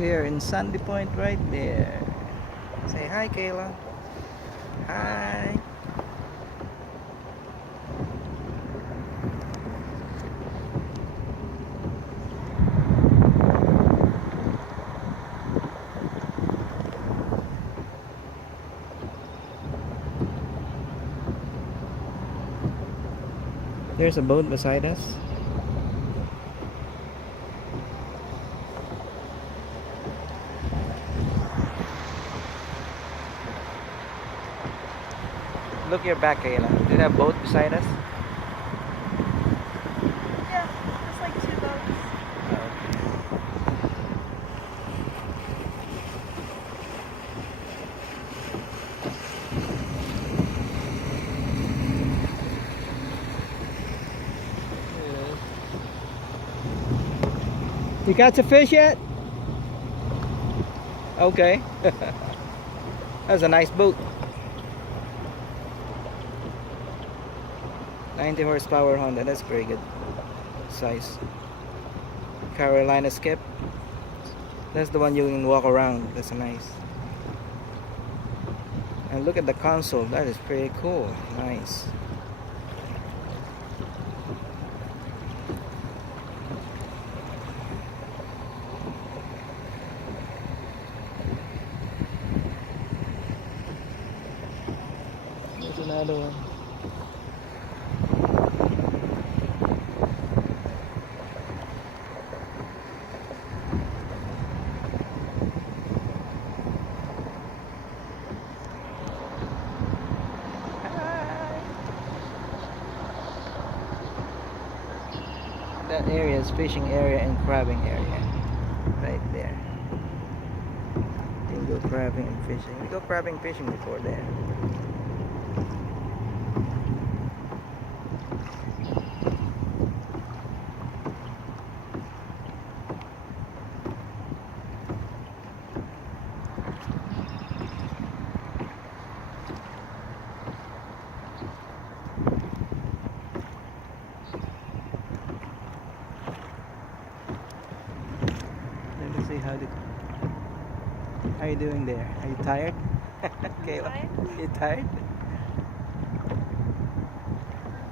Here in Sandy Point right there. Say hi, Kayla. Hi. There's a boat beside us. Look your back, Kayla. Do you have a boat beside us? Yeah, there's like 2 boats. You got a fish yet? Okay. That's a nice boat. 90 horsepower Honda. That's very good size. Carolina Skip. That's the one you can walk around. That's nice. And look at the console. That is pretty cool. Nice. There's another one. That area is fishing area and crabbing area. Right there. You can go crabbing and fishing. We go crabbing fishing before there. Let me see how you doing there? Are you tired? Kayla, Tired? you tired?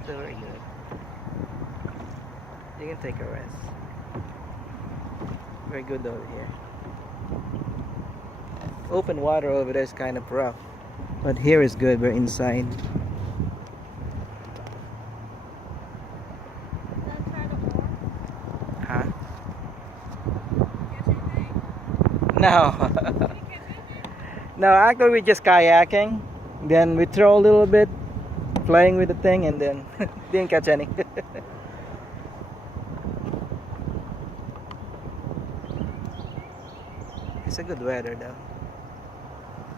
So very good. You can take a rest. Very good over here. Open water over there is kind of rough, but here is good. We're inside. That kind of more. Huh? Catch anything? No. Did you catch anything? No, actually we're just kayaking. Then we throw a little bit, playing with the thing, and then didn't catch any. It's a good weather though.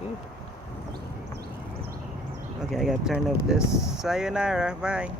Ooh. Okay, I gotta turn off this. Sayonara, bye.